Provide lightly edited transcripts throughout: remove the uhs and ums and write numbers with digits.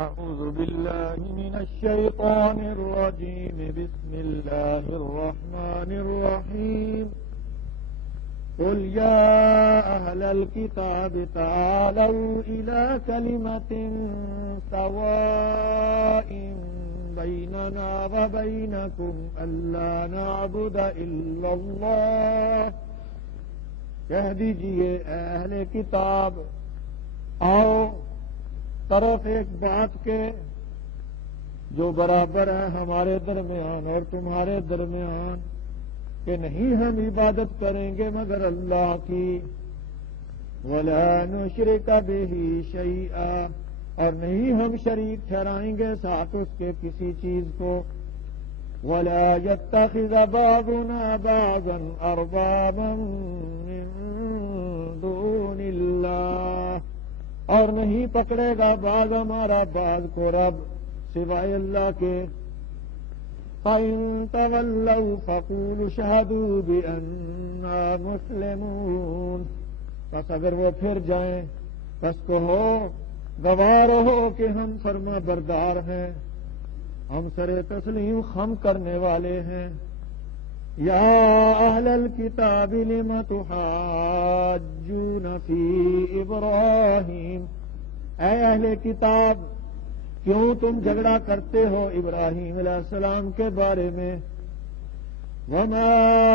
أعوذ بالله من الشيطان الرجيم. بسم الله الرحمن الرحيم. قل يا أهل الكتاب تعالوا إلى كلمة سواء بيننا وبينكم ألا نعبد إلا الله. کہہ دیجئے اے اہل کتاب، آؤ طرف ایک بات کے جو برابر ہے ہمارے درمیان اور تمہارے درمیان، کہ نہیں ہم عبادت کریں گے مگر اللہ کی، وَلَا نُشْرِكَ بِهِ شَيْئًا، اور نہیں ہم شریک ٹھہرائیں گے ساتھ اس کے کسی چیز کو، وَلَا يَتَّخِذَ بَعْضُنَا بَعْضًا أَرْبَابًا مِّن دُونِ اللَّهِ، اور نہیں پکڑے گا بعض ہمارا بعض کو رب سوائے اللہ کے۔ فَإِن تَوَلَّوْا فَقُولُوا اشْهَدُوا بِأَنَّا مُسْلِمُونَ، پس اگر وہ پھر جائیں پس کہو، گواہ رہو کہ ہم فرما بردار ہیں، ہم سر تسلیم خم کرنے والے ہیں۔ یا اہل الکتاب لم تحاجون فی ابراہیم، اے اہل کتاب کیوں تم جھگڑا کرتے ہو ابراہیم علیہ السلام کے بارے میں؟ وما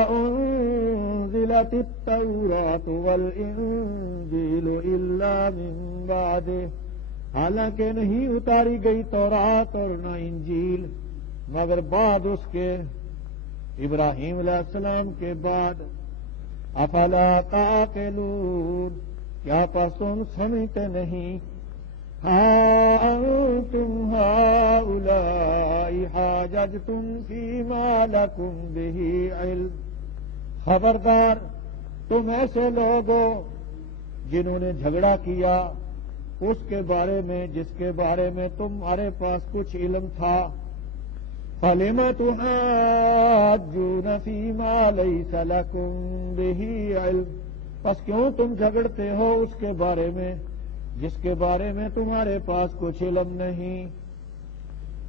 انزلت التوراۃ والانجیل الا من بعدہ، حالانکہ نہیں اتاری گئی تورات اور نہ انجیل مگر بعد اس کے، ابراہیم علیہ السلام کے بعد۔ افلا تعقلون، کیا پس تم سمجھتے نہیں؟ ہا انتم ہؤلاء حاججتم فیما لکم بہ علم، خبردار تم ایسے لوگ ہو جنہوں نے جھگڑا کیا اس کے بارے میں جس کے بارے میں تمہارے پاس کچھ علم تھا۔ فَلِمَ تُحَاجُّونَ فِيمَا لَيْسَ لَكُمْ بِهِ عِلْمٌ، پس کیوں تم جھگڑتے ہو اس کے بارے میں جس کے بارے میں تمہارے پاس کچھ علم نہیں۔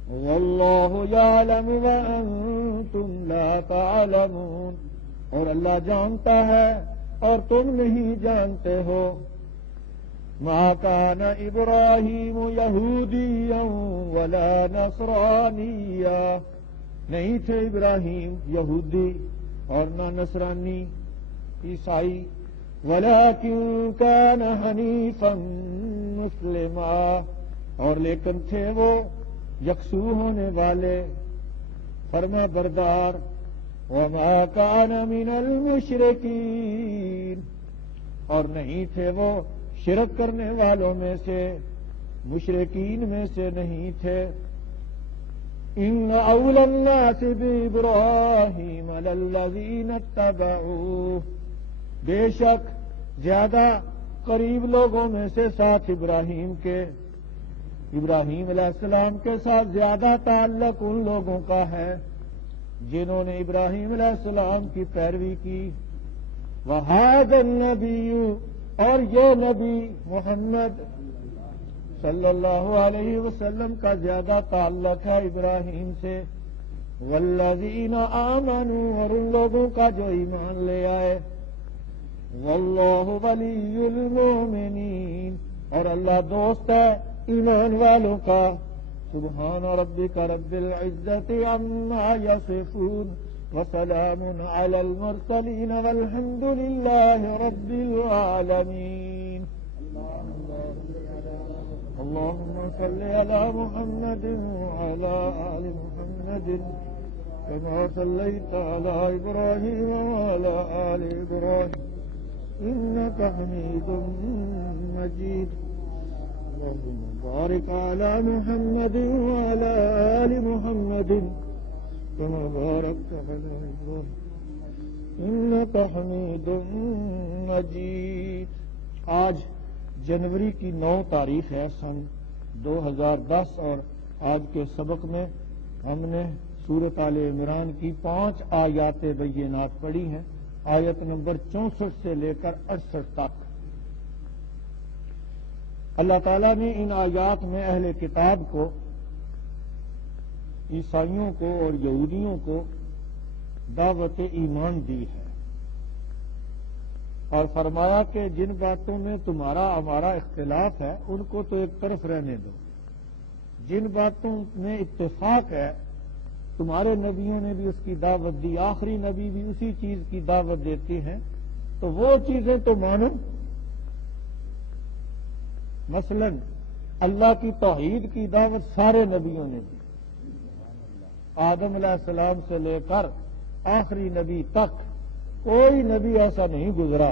وَاللَّهُ يَعْلَمُ وَأَنْتُمْ لَا تَعْلَمُونَ، اور اللہ جانتا ہے اور تم نہیں جانتے ہو۔ مَا كَانَ إِبْرَاهِيمُ يَهُودِيًّا وَلَا نَصْرَانِيًّا، نہیں تھے ابراہیم یہودی اور نہ نصرانی عیسائی، وَلَكِنْ كَانَ حَنِيفًا مُسْلِمًا، اور لیکن تھے وہ یکسو ہونے والے فرما بردار۔ وَمَا كَانَ مِنَ الْمُشْرِكِينَ، اور نہیں تھے وہ شرک کرنے والوں میں سے، مشرکین میں سے نہیں تھے۔ ان اول الناس بابراہیم للذین اتبعوہ، بے شک زیادہ قریب لوگوں میں سے ساتھ ابراہیم کے، ابراہیم علیہ السلام کے ساتھ زیادہ تعلق ان لوگوں کا ہے جنہوں نے ابراہیم علیہ السلام کی پیروی کی۔ وَهَذَا النَّبِيُّ، اور یہ نبی محمد صلی اللہ علیہ وسلم کا زیادہ تعلق ہے ابراہیم سے۔ والذین آمنوا، اور ان لوگوں کا جو ایمان لے آئے۔ واللہ ولی المؤمنین، اور اللہ دوست ہے ایمان والوں کا۔ سبحان ربک رب العزت عما یصفون، وسلام علی المرسلین والحمد للہ رب العالمین۔ اللهم صل على محمد وعلى آل محمد كما صليت على إبراهيم وعلى آل إبراهيم إنك حميد مجيد۔ اللهم بارك على محمد وعلى آل محمد كما باركت على إبراهيم إنك حميد مجيد۔ آج جنوری کی 9 تاریخ ہے سن 2010، اور آج کے سبق میں ہم نے سورۃ آل عمران کی 5 آیات بینات پڑھی ہیں، آیت نمبر 64 سے لے کر 68 تک۔ اللہ تعالیٰ نے ان آیات میں اہل کتاب کو، عیسائیوں کو اور یہودیوں کو دعوت ایمان دی ہے اور فرمایا کہ جن باتوں میں تمہارا ہمارا اختلاف ہے ان کو تو ایک طرف رہنے دو، جن باتوں میں اتفاق ہے تمہارے نبیوں نے بھی اس کی دعوت دی، آخری نبی بھی اسی چیز کی دعوت دیتے ہیں، تو وہ چیزیں تو مانو۔ مثلا اللہ کی توحید کی دعوت سارے نبیوں نے دی، آدم علیہ السلام سے لے کر آخری نبی تک کوئی نبی ایسا نہیں گزرا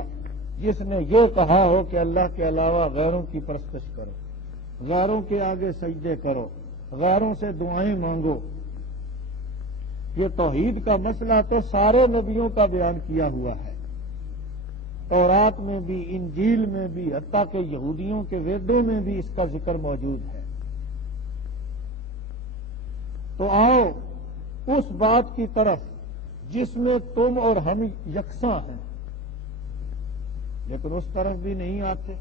جس نے یہ کہا ہو کہ اللہ کے علاوہ غیروں کی پرستش کرو، غیروں کے آگے سجدے کرو، غیروں سے دعائیں مانگو۔ یہ توحید کا مسئلہ تو سارے نبیوں کا بیان کیا ہوا ہے، تورات میں بھی، انجیل میں بھی، حتیٰ کہ یہودیوں کے ویدوں میں بھی اس کا ذکر موجود ہے۔ تو آؤ اس بات کی طرف جس میں تم اور ہم یکساں ہیں، لیکن اس طرف بھی نہیں آتے۔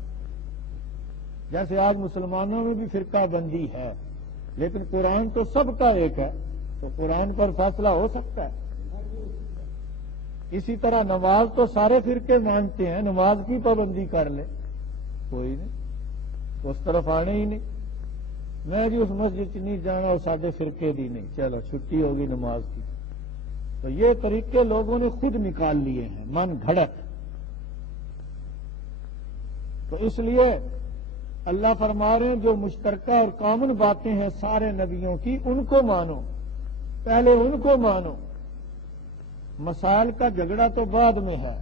جیسے آج مسلمانوں میں بھی فرقہ بندی ہے، لیکن قرآن تو سب کا ایک ہے، تو قرآن پر فیصلہ ہو سکتا ہے۔ اسی طرح نماز تو سارے فرقے مانتے ہیں، نماز کی پابندی کر لے، کوئی نہیں، اس طرف آنے ہی نہیں۔ میں جی اس مسجد نہیں جانا، اور سارے فرقے دی نہیں، چلو چھٹی ہوگی نماز کی۔ تو یہ طریقے لوگوں نے خود نکال لیے ہیں، من گھڑت۔ تو اس لیے اللہ فرما رہے ہیں جو مشترکہ اور کامن باتیں ہیں سارے نبیوں کی، ان کو مانو، پہلے ان کو مانو۔ مسائل کا جھگڑا تو بعد میں ہے۔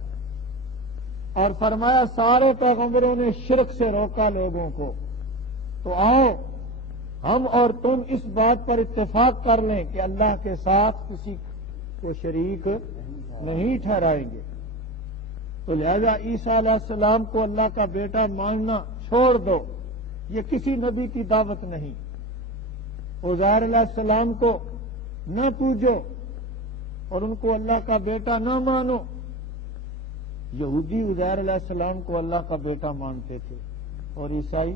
اور فرمایا سارے پیغمبروں نے شرک سے روکا لوگوں کو، تو آؤ ہم اور تم اس بات پر اتفاق کر لیں کہ اللہ کے ساتھ کسی کو شریک نہیں ٹھہرائیں گے۔ تو لہذا عیسیٰ علیہ السلام کو اللہ کا بیٹا ماننا چھوڑ دو، یہ کسی نبی کی دعوت نہیں۔ عزیر علیہ السلام کو نہ پوجو اور ان کو اللہ کا بیٹا نہ مانو۔ یہودی عزیر علیہ السلام کو اللہ کا بیٹا مانتے تھے، اور عیسائی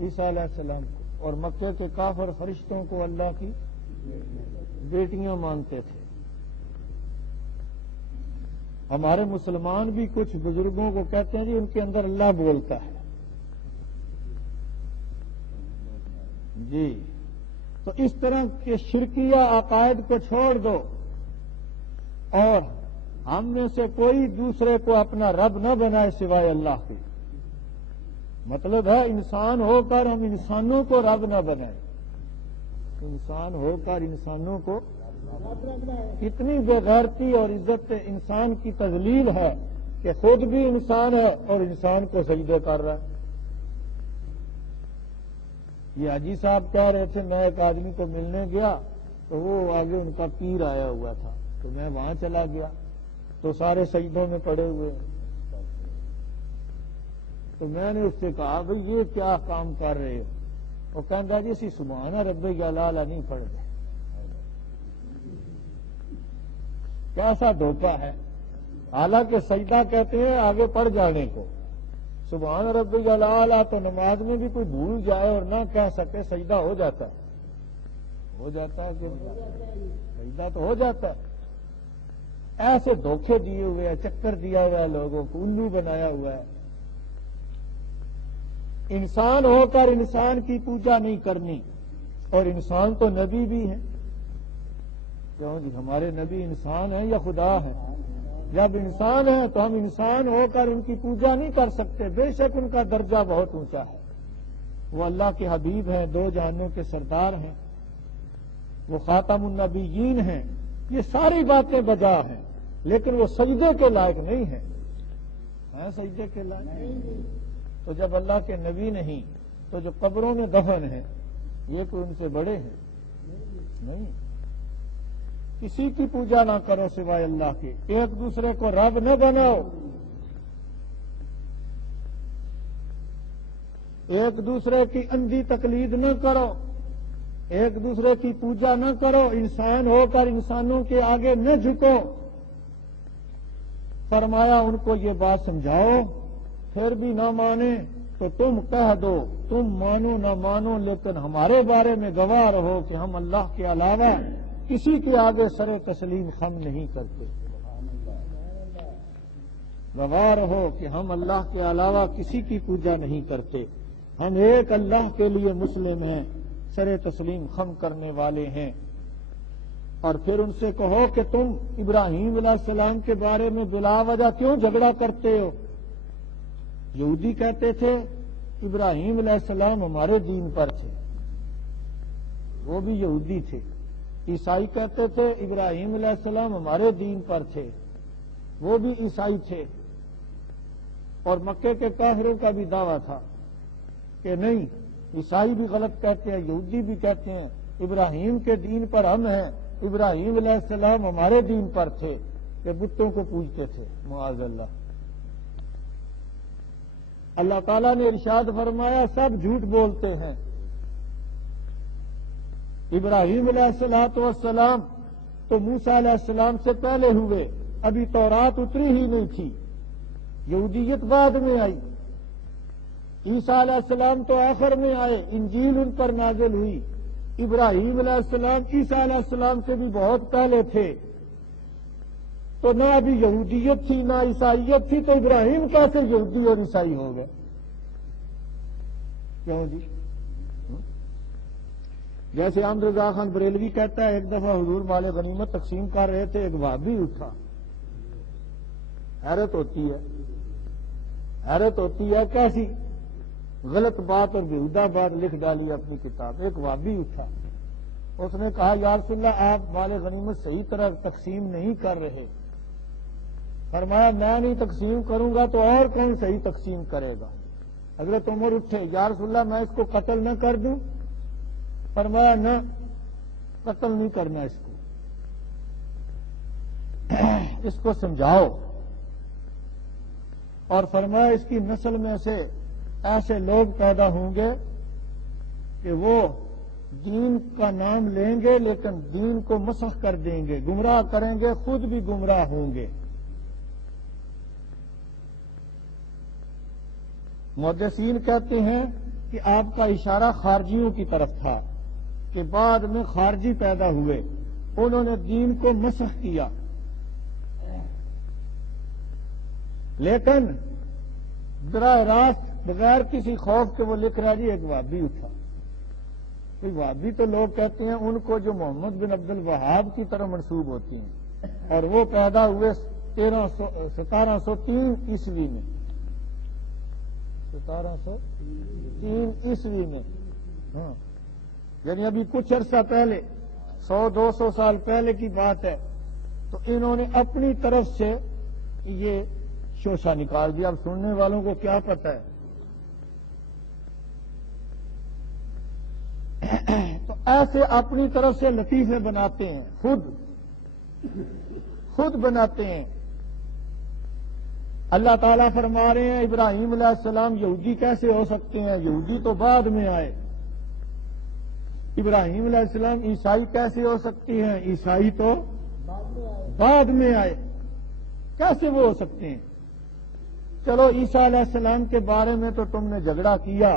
عیسیٰ علیہ السلام کو، اور مکے کے کافر فرشتوں کو اللہ کی بیٹیاں مانتے تھے۔ ہمارے مسلمان بھی کچھ بزرگوں کو کہتے ہیں جی ان کے اندر اللہ بولتا ہے جی۔ تو اس طرح کے شرکیہ عقائد کو چھوڑ دو، اور ہم میں سے کوئی دوسرے کو اپنا رب نہ بنائے سوائے اللہ کے۔ مطلب ہے انسان ہو کر ہم انسانوں کو رب نہ بنائیں، انسان ہو کر انسانوں کو، کتنی بے غیرتی اور عزت انسان کی تذلیل ہے کہ خود بھی انسان ہے اور انسان کو سجدے کر رہا ہے۔ یہ حاجی صاحب کہہ رہے تھے، میں ایک آدمی کو ملنے گیا تو وہ آگے ان کا پیر آیا ہوا تھا، تو میں وہاں چلا گیا تو سارے سجدوں میں پڑے ہوئے۔ تو میں نے اس سے کہا بھئی یہ کیا کام کر رہے ہو؟ وہ کہتا جی اسی سبحان رب جلال نہیں پڑھ گئے۔ کیسا دھوکہ ہے، حالانکہ سجدہ کہتے ہیں آگے پڑھ جانے کو۔ سبحان رب جلال تو نماز میں بھی کوئی بھول جائے اور نہ کہہ سکے سجدہ ہو جاتا ہے، ہو جاتا ہے کہ سجدہ تو ہو جاتا ہے۔ ایسے دھوکے دیے ہوئے ہیں، چکر دیا ہوا ہے، لوگوں کو الو بنایا ہوا ہے۔ انسان ہو کر انسان کی پوجا نہیں کرنی، اور انسان تو نبی بھی ہے۔ کیوں جی ہمارے نبی انسان ہیں یا خدا ہے؟ جب انسان ہیں تو ہم انسان ہو کر ان کی پوجا نہیں کر سکتے، بے شک ان کا درجہ بہت اونچا ہے، وہ اللہ کے حبیب ہیں، دو جہانوں کے سردار ہیں، وہ خاتم النبیین ہیں۔ یہ ساری باتیں بجا ہیں، لیکن وہ سجدے کے لائق نہیں ہیں۔ سجدے کے لائق تو جب اللہ کے نبی نہیں تو جو قبروں میں دفن ہیں یہ کوئی ان سے بڑے ہیں؟ نہیں۔ کسی کی پوجا نہ کرو سوائے اللہ کے، ایک دوسرے کو رب نہ بناؤ، ایک دوسرے کی اندھی تقلید نہ کرو، ایک دوسرے کی پوجا نہ کرو، انسان ہو کر انسانوں کے آگے نہ جھکو۔ فرمایا ان کو یہ بات سمجھاؤ، پھر بھی نہ مانے تو تم کہہ دو، تم مانو نہ مانو لیکن ہمارے بارے میں گواہ رہو کہ ہم اللہ کے علاوہ کسی کے آگے سر تسلیم خم نہیں کرتے۔ گواہ رہو کہ ہم اللہ کے علاوہ کسی کی پوجا نہیں کرتے، ہم ایک اللہ کے لیے مسلم ہیں، سر تسلیم خم کرنے والے ہیں۔ اور پھر ان سے کہو کہ تم ابراہیم علیہ السلام کے بارے میں بلا وجہ کیوں جھگڑا کرتے ہو؟ یہودی کہتے تھے ابراہیم علیہ السلام ہمارے دین پر تھے، وہ بھی یہودی تھے۔ عیسائی کہتے تھے ابراہیم علیہ السلام ہمارے دین پر تھے، وہ بھی عیسائی تھے۔ اور مکے کے کافروں کا بھی دعویٰ تھا کہ نہیں، عیسائی بھی غلط کہتے ہیں، یہودی بھی کہتے ہیں ابراہیم کے دین پر ہم ہیں، ابراہیم علیہ السلام ہمارے دین پر تھے کہ بتوں کو پوجتے تھے، معاذ اللہ۔ اللہ تعالیٰ نے ارشاد فرمایا سب جھوٹ بولتے ہیں۔ ابراہیم علیہ السلام تو موسیٰ علیہ السلام سے پہلے ہوئے، ابھی تورات اتری ہی نہیں تھی، یہودیت بعد میں آئی۔ عیسیٰ علیہ السلام تو آخر میں آئے، انجیل ان پر نازل ہوئی۔ ابراہیم علیہ السلام عیسیٰ علیہ السلام سے بھی بہت پہلے تھے، تو نہ ابھی یہودیت تھی نہ عیسائیت تھی، تو ابراہیم کیسے یہودی اور عیسائی ہو گئے؟ کیوں جی؟ جیسے احمد رضا خان بریلوی کہتا ہے ایک دفعہ حضور مال غنیمت تقسیم کر رہے تھے، ایک وہابی اٹھا۔ حیرت ہوتی ہے، حیرت ہوتی ہے کیسی غلط بات اور بیہودہ بات لکھ ڈالی اپنی کتاب۔ ایک وہابی اٹھا، اس نے کہا یا رسول اللہ آپ مال غنیمت صحیح طرح تقسیم نہیں کر رہے۔ فرمایا میں نہیں تقسیم کروں گا تو اور کون صحیح تقسیم کرے گا؟ حضرت عمر اٹھے، یا رسول اللہ میں اس کو قتل نہ کر دوں؟ فرمایا نہ، قتل نہیں کرنا اس کو، اس کو سمجھاؤ۔ اور فرمایا اس کی نسل میں سے ایسے لوگ پیدا ہوں گے کہ وہ دین کا نام لیں گے لیکن دین کو مسخ کر دیں گے، گمراہ کریں گے، خود بھی گمراہ ہوں گے۔ محدثین کہتے ہیں کہ آپ کا اشارہ خارجیوں کی طرف تھا کہ بعد میں خارجی پیدا ہوئے، انہوں نے دین کو مسخ کیا، لیکن براہ راست بغیر کسی خوف کے وہ لکھ رہا جی ایک وہابی اٹھا۔ وہابی تو لوگ کہتے ہیں ان کو جو محمد بن عبد الوہاب کی طرح منسوب ہوتی ہیں، اور وہ پیدا ہوئے 1703 عیسوی میں، 1703 عیسوی میں، ہاں، یعنی ابھی کچھ عرصہ پہلے، 100-200 سال پہلے کی بات ہے۔ تو انہوں نے اپنی طرف سے یہ شوشہ نکال دیا۔ اب سننے والوں کو کیا پتہ ہے؟ تو ایسے اپنی طرف سے لطیفے بناتے ہیں، خود بناتے ہیں۔ اللہ تعالیٰ فرما رہے ہیں ابراہیم علیہ السلام یہودی کیسے ہو سکتے ہیں؟ یہودی تو بعد میں آئے۔ ابراہیم علیہ السلام عیسائی کیسے ہو سکتی ہیں؟ عیسائی تو بعد میں آئے، کیسے وہ ہو سکتے ہیں؟ چلو عیسیٰ علیہ السلام کے بارے میں تو تم نے جھگڑا کیا،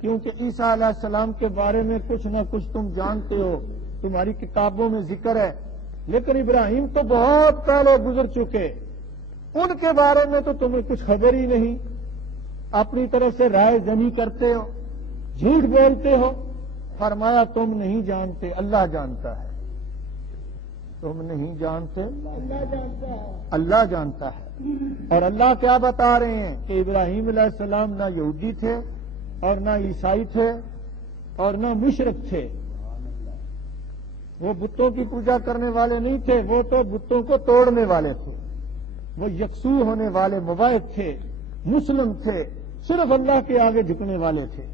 کیونکہ عیسیٰ علیہ السلام کے بارے میں کچھ نہ کچھ تم جانتے ہو، تمہاری کتابوں میں ذکر ہے، لیکن ابراہیم تو بہت پہلے گزر چکے، ان کے بارے میں تو تمہیں کچھ خبر ہی نہیں، اپنی طرف سے رائے زنی کرتے ہو، جھوٹ بولتے ہو۔ فرمایا تم نہیں جانتے، اللہ جانتا ہے، تم نہیں جانتے، اللہ جانتا ہے۔ اور اللہ کیا بتا رہے ہیں کہ ابراہیم علیہ السلام نہ یہودی تھے اور نہ عیسائی تھے اور نہ مشرک تھے، وہ بتوں کی پوجا کرنے والے نہیں تھے، وہ تو بتوں کو توڑنے والے تھے، وہ یکسو ہونے والے مباحث تھے، مسلم تھے، صرف اللہ کے آگے جھکنے والے تھے۔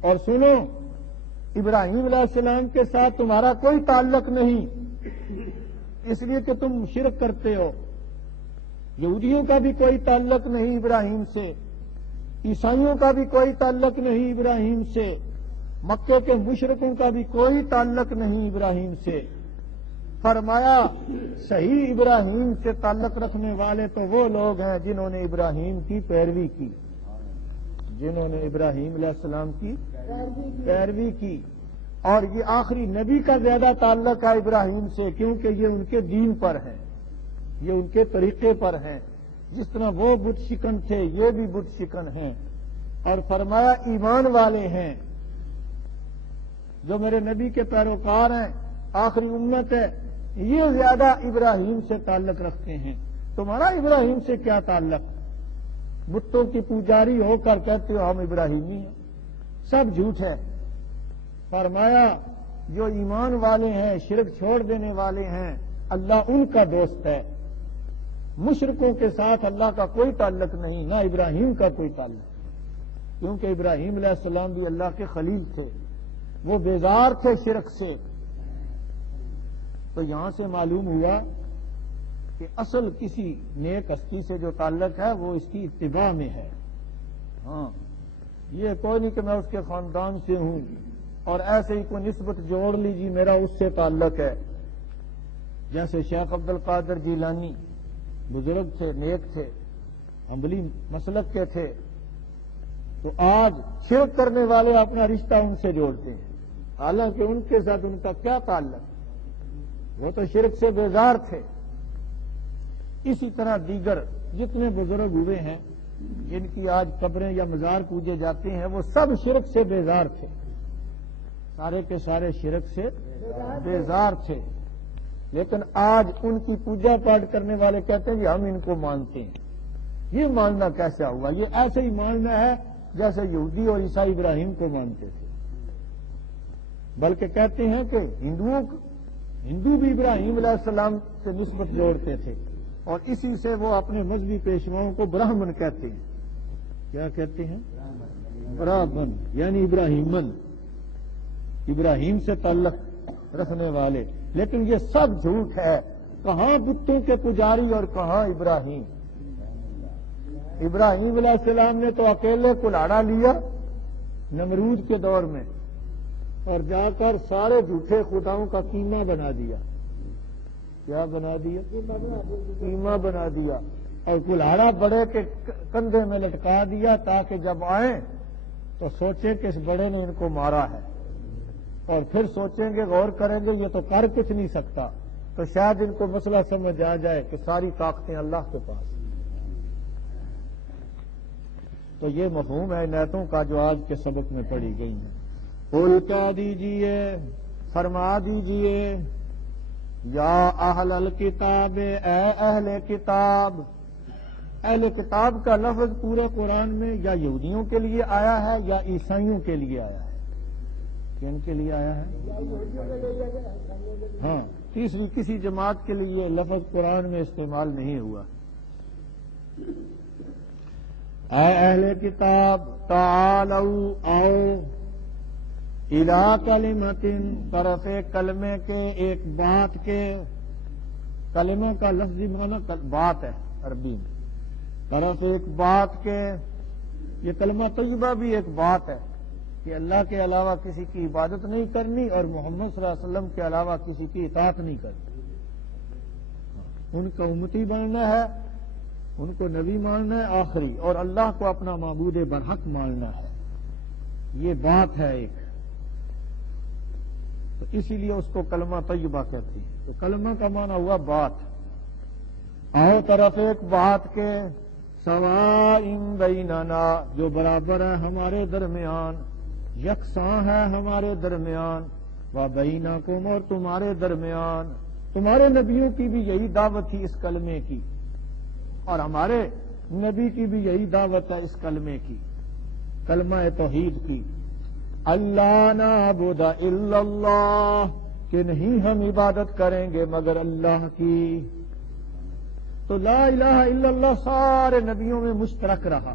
اور سنو، ابراہیم علیہ السلام کے ساتھ تمہارا کوئی تعلق نہیں، اس لیے کہ تم شرک کرتے ہو۔ یہودیوں کا بھی کوئی تعلق نہیں ابراہیم سے، عیسائیوں کا بھی کوئی تعلق نہیں ابراہیم سے، مکے کے مشرکوں کا بھی کوئی تعلق نہیں ابراہیم سے۔ فرمایا صحیح ابراہیم سے تعلق رکھنے والے تو وہ لوگ ہیں جنہوں نے ابراہیم کی پیروی کی، جنہوں نے ابراہیم علیہ السلام کی پیروی کی. اور یہ آخری نبی کا زیادہ تعلق ہے ابراہیم سے، کیونکہ یہ ان کے دین پر ہیں، یہ ان کے طریقے پر ہیں. جس طرح وہ بت شکن تھے یہ بھی بت شکن ہیں. اور فرمایا ایمان والے ہیں جو میرے نبی کے پیروکار ہیں، آخری امت ہے، یہ زیادہ ابراہیم سے تعلق رکھتے ہیں. تمہارا ابراہیم سے کیا تعلق؟ بتوں کی پجاری ہو کر کہتے ہو ہم ابراہیمی ہیں، سب جھوٹ ہے. فرمایا جو ایمان والے ہیں، شرک چھوڑ دینے والے ہیں، اللہ ان کا دوست ہے. مشرکوں کے ساتھ اللہ کا کوئی تعلق نہیں، نہ ابراہیم کا کوئی تعلق، کیونکہ ابراہیم علیہ السلام بھی اللہ کے خلیل تھے، وہ بیزار تھے شرک سے. تو یہاں سے معلوم ہوا کہ اصل کسی نیک ہستی سے جو تعلق ہے وہ اس کی اتباع میں ہے. ہاں، یہ کوئی نہیں کہ میں اس کے خاندان سے ہوں اور ایسے ہی کوئی نسبت جوڑ لیجیے میرا اس سے تعلق ہے. جیسے شیخ عبد القادر جیلانی بزرگ تھے، نیک تھے، حنبلی مسلک کے تھے، تو آج شرک کرنے والے اپنا رشتہ ان سے جوڑتے ہیں، حالانکہ ان کے ساتھ ان کا کیا تعلق، وہ تو شرک سے بیزار تھے. اسی طرح دیگر جتنے بزرگ ہوئے ہیں جن کی آج قبریں یا مزار پوجے جاتے ہیں وہ سب شرک سے بیزار تھے، سارے کے سارے شرک سے بیزار تھے. لیکن آج ان کی پوجا پاٹ کرنے والے کہتے ہیں جی ہم ان کو مانتے ہیں. یہ ماننا کیسا ہوا؟ یہ ایسے ہی ماننا ہے جیسے یہودی اور عیسائی ابراہیم کو مانتے تھے. بلکہ کہتے ہیں کہ ہندو بھی ابراہیم علیہ السلام سے نسبت جوڑتے تھے اور اسی سے وہ اپنے مذہبی پیشواؤں کو برہمن کہتے ہیں. کیا کہتے ہیں؟ برہمن یعنی ابراہیمن، ابراہیم سے تعلق رکھنے والے. لیکن یہ سب جھوٹ ہے. کہاں بتوں کے پجاری اور کہاں ابراہیم. ابراہیم علیہ السلام نے تو اکیلے کلاڑا لیا نمرود کے دور میں اور جا کر سارے جھوٹے خداؤں کا قیمہ بنا دیا. کیا بنا دیا؟ قیمہ بنا دیا. اور کلاڑا بڑے کے کندھے میں لٹکا دیا تاکہ جب آئیں تو سوچیں کہ اس بڑے نے ان کو مارا ہے، اور پھر سوچیں گے، غور کریں گے یہ تو کر کچھ نہیں سکتا، تو شاید ان کو مسئلہ سمجھ آ جائے کہ ساری طاقتیں اللہ کے پاس. تو یہ مفہوم ہے عنایتوں کا جو آج کے سبق میں پڑھی گئی ہیں. قل کہہ دیجئے، فرما دیجئے، یا اہل الکتاب، اے اہل کتاب. اہل کتاب کا لفظ پورے قرآن میں یا یہودیوں کے لیے آیا ہے یا عیسائیوں کے لیے آیا ہے؟ کن کے لیے آیا ہے؟ ہاں، تیسری کسی جماعت کے لیے لفظ قرآن میں استعمال نہیں ہوا. اے اہل کتاب تعالوا، آؤ، الی کلمۃ، طرف کلمے کے، ایک بات کے. کلمہ کا لفظی معنی بات ہے عربی میں، طرف ایک بات کے. یہ کلمہ طیبہ بھی ایک بات ہے کہ اللہ کے علاوہ کسی کی عبادت نہیں کرنی اور محمد صلی اللہ علیہ وسلم کے علاوہ کسی کی اطاعت نہیں کرنی. ان کا امتی بننا ہے، ان کو نبی ماننا ہے آخری، اور اللہ کو اپنا معبود برحق ماننا ہے. یہ بات ہے ایک، تو اسی لیے اس کو کلمہ طیبہ کہتے ہیں. تو کلمہ کا معنی ہوا بات. آؤ طرف ایک بات کے، سواء بیننا، جو برابر ہے ہمارے درمیان، یکساں ہے ہمارے درمیان، و بینکم، اور تمہارے درمیان. تمہارے نبیوں کی بھی یہی دعوت تھی اس کلمے کی، اور ہمارے نبی کی بھی یہی دعوت ہے اس کلمے کی، کلمہ توحید کی. اللہ نعبد الا اللہ، کہ نہیں ہم عبادت کریں گے مگر اللہ کی. تو لا الہ الا اللہ سارے نبیوں میں مشترک رہا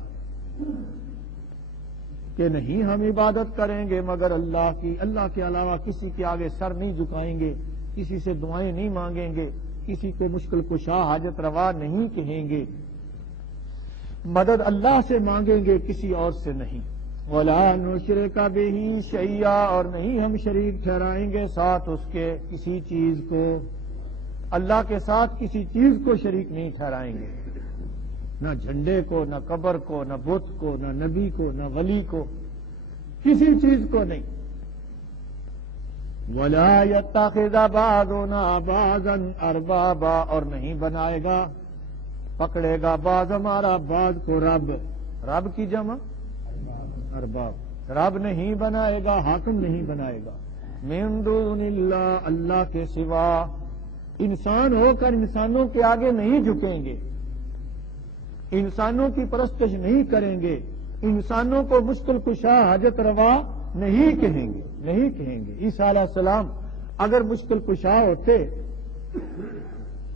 کہ نہیں ہم عبادت کریں گے مگر اللہ کی. اللہ کے علاوہ کسی کے آگے سر نہیں جھکائیں گے، کسی سے دعائیں نہیں مانگیں گے، کسی کو مشکل کشا حاجت روا نہیں کہیں گے، مدد اللہ سے مانگیں گے کسی اور سے نہیں. وَلَا نُشْرِكَ بِهِ شَيْئًا، اور نہیں ہم شریک ٹھہرائیں گے ساتھ اس کے کسی چیز کو. اللہ کے ساتھ کسی چیز کو شریک نہیں ٹھہرائیں گے. نہ جھنڈے کو، نہ قبر کو، نہ بت کو، نہ نبی کو، نہ ولی کو، کسی چیز کو نہیں۔ وَلَا يَتَّخِذَ بَعْضُنَا بَعْضًا أَرْبَابًا، اور نہیں بنائے گا، پکڑے گا بعض ہمارا بعض کو رب۔ رب کی جمع ارباب، رب نہیں بنائے گا، حاکم نہیں بنائے گا۔ من دون اللہ، اللہ کے سوا۔ انسان ہو کر انسانوں کے آگے نہیں جھکیں گے، انسانوں کی پرستش نہیں کریں گے، انسانوں کو مشکل کشا حاجت روا نہیں کہیں گے، نہیں کہیں گے۔ عیسیٰ علیہ السلام اگر مشکل کشا ہوتے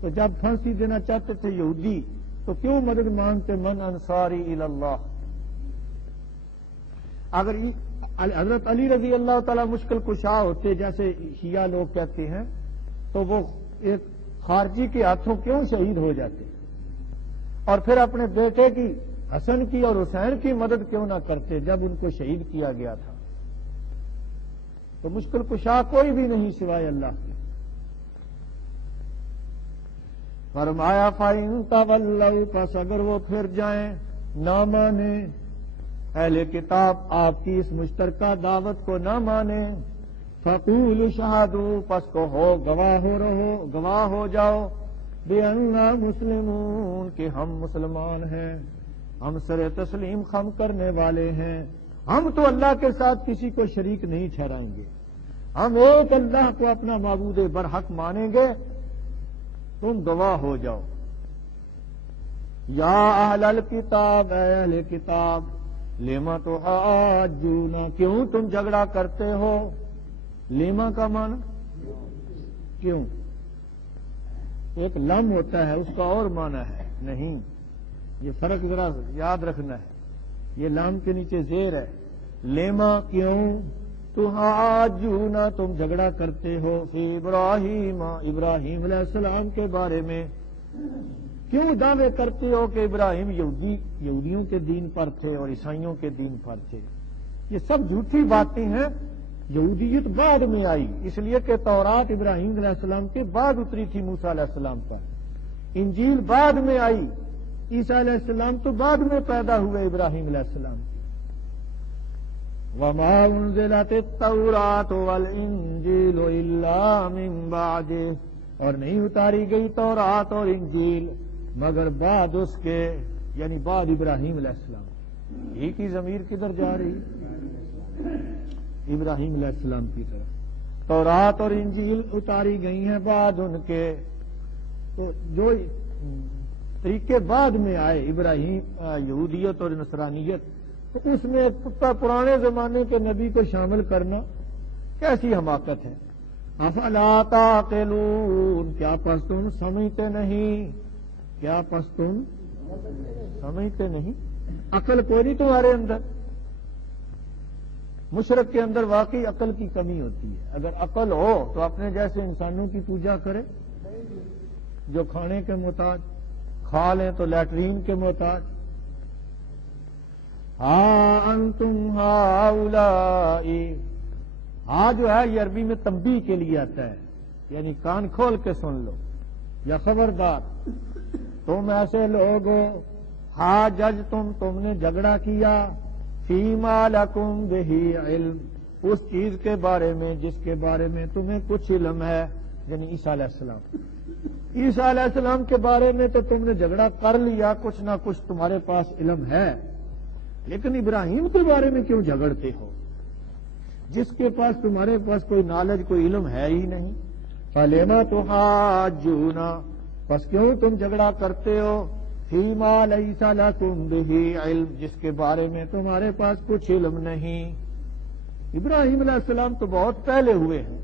تو جب پھانسی دینا چاہتے تھے یہودی تو کیوں مدد مانگتے؟ من انصاری الی اللہ۔ اگر حضرت علی رضی اللہ تعالی مشکل کشا ہوتے جیسے شیعہ لوگ کہتے ہیں تو وہ ایک خارجی کے ہاتھوں کیوں شہید ہو جاتے، اور پھر اپنے بیٹے کی حسن کی اور حسین کی مدد کیوں نہ کرتے جب ان کو شہید کیا گیا تھا؟ تو مشکل کشا کوئی بھی نہیں سوائے اللہ کے۔ فرمایا فَإِن تَوَلَّوْا، پس اگر وہ پھر جائیں، نہ مانے، اہل کتاب آپ کی اس مشترکہ دعوت کو نہ مانے، فَقُولُوا اشْهَدُوا، پس کو ہو گواہ ہو جاؤ، بِأَنَّا مُسْلِمُونَ، کہ ہم مسلمان ہیں، ہم سر تسلیم خم کرنے والے ہیں، ہم تو اللہ کے ساتھ کسی کو شریک نہیں ٹھہرائیں گے، ہم ایک اللہ کو اپنا معبود برحق مانیں گے، تم گواہ ہو جاؤ۔ یا اہل الکتاب، اے اہل کتاب، لما تحاجون، کیوں تم جھگڑا کرتے ہو؟ لیما کا معنی کیوں؟ ایک لم ہوتا ہے، اس کا اور معنی ہے نہیں، یہ فرق ذرا یاد رکھنا ہے، یہ لام کے نیچے زیر ہے۔ لیما کیوں، تحاجون، تم جھگڑا کرتے ہو، فی ابراہیم، ابراہیم علیہ السلام کے بارے میں، کیوں دعوے کرتے ہو کہ ابراہیم یہودیوں کے دین پر تھے اور عیسائیوں کے دین پر تھے؟ یہ سب جھوٹی باتیں ہیں۔ یہودیت بعد میں آئی، اس لیے کہ تورات ابراہیم علیہ السلام کے بعد اتری تھی موسیٰ علیہ السلام پر، انجیل بعد میں آئی، عیسیٰ علیہ السلام تو بعد میں پیدا ہوئے ابراہیم علیہ السلام کے۔ وَمَا أُنزِلَتِ التَّوْرَاةُ وَالْإِنجِيلُ إِلَّا مِن بَعْدِهِ، اور نہیں اتاری گئی تورات اور انجیل مگر بعد اس کے، یعنی بعد ابراہیم علیہ السلام۔ ایک ہی ضمیر کدھر جا رہی؟ ابراہیم علیہ السلام کی طرف۔ تورات اور انجیل اتاری گئی ہیں بعد ان کے، تو جو طریقے بعد میں آئے ابراہیم، یہودیت اور نصرانیت، تو اس میں پرانے زمانے کے نبی کو شامل کرنا کیسی حماقت ہے۔ افلا تعقلون، کیا پس تم سمجھتے نہیں؟ کیا پس تم سمجھتے نہیں؟ عقل کوئی نہیں تمہارے اندر؟ مشرک کے اندر واقعی عقل کی کمی ہوتی ہے۔ اگر عقل ہو تو اپنے جیسے انسانوں کی پوجا کرے، جو کھانے کے محتاج، کھا لیں تو لیٹرین کے محتاج۔ ہاں انتم ہؤلائی، ہاں جو ہے یہ عربی میں تنبیہ کے لیے آتا ہے، یعنی کان کھول کے سن لو، یا خبردار تم ایسے لوگ ہو، ہاں جج تم نے جھگڑا کیا، فیما لکم بہ علم، اس چیز کے بارے میں جس کے بارے میں تمہیں کچھ علم ہے، یعنی عیسیٰ علیہ السلام۔ عیسیٰ علیہ السلام کے بارے میں تو تم نے جھگڑا کر لیا، کچھ نہ کچھ تمہارے پاس علم ہے، لیکن ابراہیم کے بارے میں کیوں جھگڑتے ہو جس کے پاس تمہارے پاس کوئی نالج، کوئی علم ہے ہی نہیں؟ فَلِمَ تُحَاجُّونَ، پس کیوں تم جھگڑا کرتے ہو، فِيمَا لَيْسَ لَكُمْ بِهِ عِلْمٌ، جس کے بارے میں تمہارے پاس کچھ علم نہیں۔ ابراہیم علیہ السلام تو بہت پہلے ہوئے ہیں۔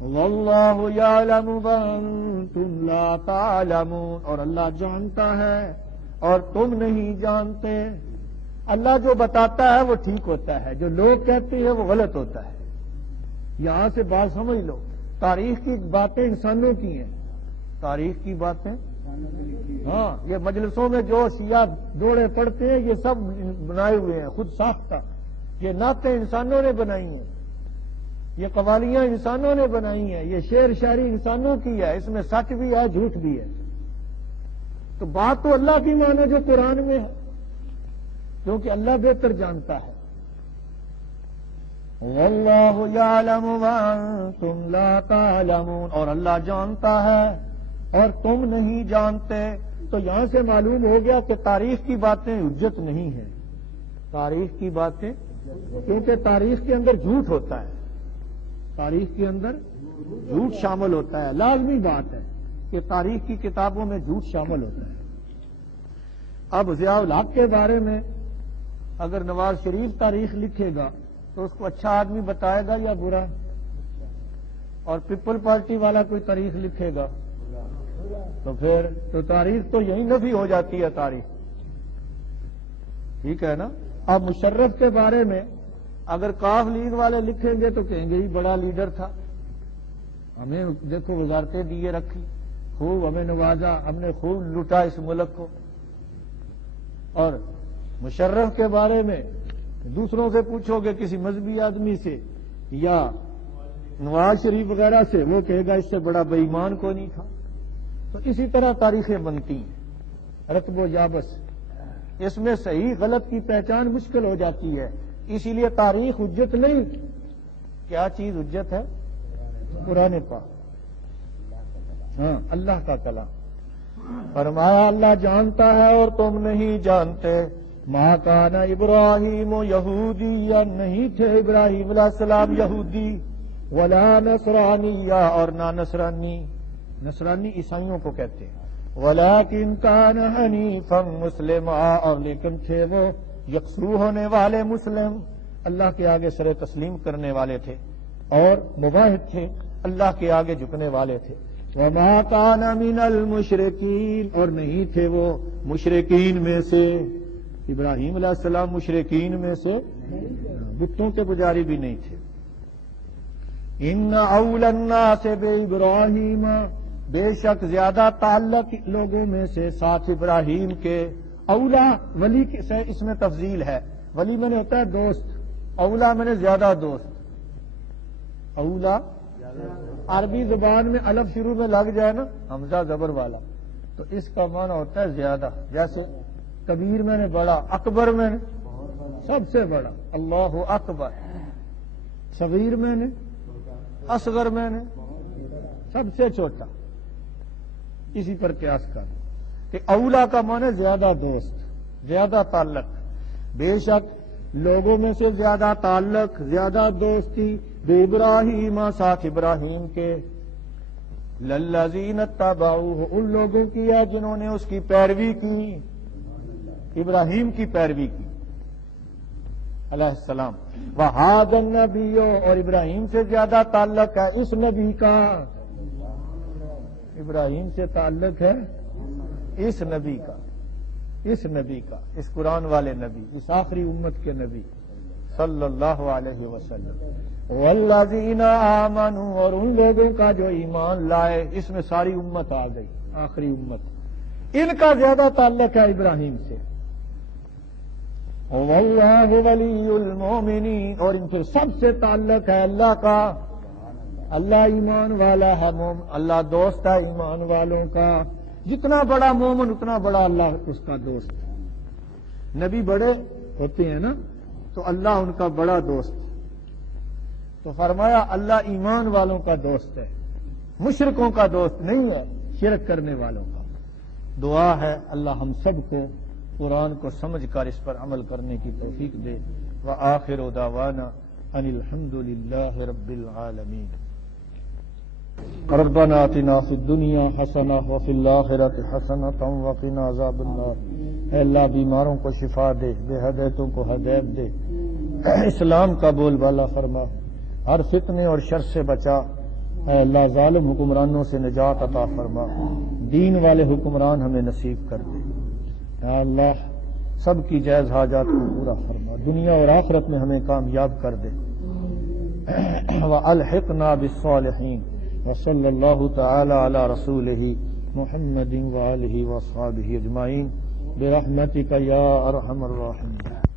وَاللَّهُ يَعْلَمُ وَأَنْتُمْ لَا تَعْلَمُونَ، اور اللہ جانتا ہے اور تم نہیں جانتے۔ اللہ جو بتاتا ہے وہ ٹھیک ہوتا ہے، جو لوگ کہتے ہیں وہ غلط ہوتا ہے۔ یہاں سے بات سمجھ لو، تاریخ کی باتیں انسانوں کی ہیں، تاریخ کی باتیں، ہاں یہ مجلسوں میں جو شیعہ دوڑے پڑتے ہیں یہ سب بنائے ہوئے ہیں، خود ساختہ۔ یہ نعتیں انسانوں نے بنائی ہیں، یہ قوالیاں انسانوں نے بنائی ہیں، یہ شعر شاعری انسانوں کی ہے، اس میں سچ بھی ہے جھوٹ بھی ہے۔ تو بات تو اللہ کی مانے جو قرآن میں ہے، کیونکہ اللہ بہتر جانتا ہے۔ واللہ یعلم وانتم لا تعلمون، اور اللہ جانتا ہے اور تم نہیں جانتے۔ تو یہاں سے معلوم ہو گیا کہ تاریخ کی باتیں حجت نہیں ہیں، تاریخ کی باتیں، کیونکہ تاریخ کے اندر جھوٹ ہوتا ہے، تاریخ کے اندر جھوٹ شامل ہوتا ہے، لازمی بات ہے کہ تاریخ کی کتابوں میں جھوٹ شامل ہوتا ہے۔ اب ضیاء الحق کے بارے میں اگر نواز شریف تاریخ لکھے گا تو اس کو اچھا آدمی بتائے گا یا برا؟ اور پیپل پارٹی والا کوئی تاریخ لکھے گا تو پھر تو تاریخ تو یہی نفی ہو جاتی ہے تاریخ، ٹھیک ہے نا۔ اب مشرف کے بارے میں اگر کاف لیگ والے لکھیں گے تو کہیں گے یہ بڑا لیڈر تھا، ہمیں دیکھو وزارتیں دیے رکھی، خوب ہمیں نوازا، ہم نے خوب لوٹا اس ملک کو۔ اور مشرف کے بارے میں دوسروں سے پوچھو گے، کسی مذہبی آدمی سے یا نواز شریف وغیرہ سے، وہ کہے گا اس سے بڑا بے ایمان کو نہیں تھا۔ تو اسی طرح تاریخیں بنتی ہیں، رتب و یابس، اس میں صحیح غلط کی پہچان مشکل ہو جاتی ہے۔ اسی لیے تاریخ حجت نہیں، کیا چیز حجت ہے؟ قرآن پاک، ہاں اللہ کا کلام۔ فرمایا اللہ جانتا ہے اور تم نہیں جانتے۔ ما کان ابراہیم یہودیا، نہیں تھے ابراہیم علیہ السلام یہودی، ولا نصرانیہ، اور نہ نصرانی، نصرانی عیسائیوں کو کہتے ہیں، ولکن کان حنیفا مسلما، اور لیکن تھے وہ یکسو ہونے والے مسلم، اللہ کے آگے سر تسلیم کرنے والے تھے، اور مباہد تھے، اللہ کے آگے جھکنے والے تھے۔ وما کان من المشرکین، اور نہیں تھے وہ مشرکین میں سے۔ ابراہیم علیہ السلام مشرکین میں سے، بتوں کے پجاری بھی نہیں تھے۔ ان اول الناس بابراہیم، بے شک زیادہ تعلق لوگوں میں سے ساتھ ابراہیم کے۔ اولا ولی سے اس میں تفضیل ہے، ولی میں نے ہوتا ہے دوست، اولا میں نے زیادہ دوست۔ اولا عربی زبان میں الف شروع میں لگ جائے نا، حمزہ زبر والا، تو اس کا معنی ہوتا ہے زیادہ، جیسے کبیر میں نے بڑا، اکبر میں نے سب سے بڑا، اللہ اکبر، صغیر میں نے، اصغر میں نے سب سے چھوٹا، اسی پر قیاس کر کہ اولا کا معنی زیادہ دوست، زیادہ تعلق، بے شک لوگوں میں سے زیادہ تعلق، زیادہ دوستی بے ابراہیم، ساتھ ابراہیم کے، للذین اتبعوہ، ان لوگوں کی ہے جنہوں نے اس کی پیروی کی، ابراہیم کی پیروی کی علیہ السلام۔ وہذا النبی، اور ابراہیم سے زیادہ تعلق ہے اس نبی کا، ابراہیم سے تعلق ہے اس نبی کا، اس نبی کا، اس قرآن والے نبی، اس آخری امت کے نبی صلی اللہ علیہ وسلم۔ والذین آمنوا، اور ان لوگوں کا جو ایمان لائے، اس میں ساری امت آ گئی، آخری امت، ان کا زیادہ تعلق ہے ابراہیم سے۔ واللہ ولی المؤمنین، اور ان سے سب سے تعلق ہے اللہ کا، اللہ ایمان والا ہے، اللہ دوست ہے ایمان والوں کا، جتنا بڑا مومن اتنا بڑا اللہ اس کا دوست ہے۔ نبی بڑے ہوتے ہیں نا تو اللہ ان کا بڑا دوست، تو فرمایا اللہ ایمان والوں کا دوست ہے، مشرکوں کا دوست نہیں ہے، شرک کرنے والوں کا۔ دعا ہے اللہ ہم سب کو قرآن کو سمجھ کر اس پر عمل کرنے کی توفیق دے۔ وآخر دعوانا ان الحمد للہ رب العالمین۔ ربنا آتنا فی الدنیا حسنہ وفی الآخرۃ حسنۃ وقنا عذاب النار۔ اے اللہ بیماروں کو شفا دے، بے ہدایتوں کو ہدایت دے، اسلام کا بول بالا فرما، ہر فتنے اور شر سے بچا۔ اے اللہ ظالم حکمرانوں سے نجات عطا فرما، دین والے حکمران ہمیں نصیب کر دے۔ اے اللہ سب کی جائز حاجات کو پورا فرما، دنیا اور آخرت میں ہمیں کامیاب کر دے۔ وَأَلْحِقْنَا بِالصَّالِحِينَ وصلی اللہ تعالی علی رسولہ محمد وآلہ وصحبہ اجمعین برحمتک یا ارحم الراحمین۔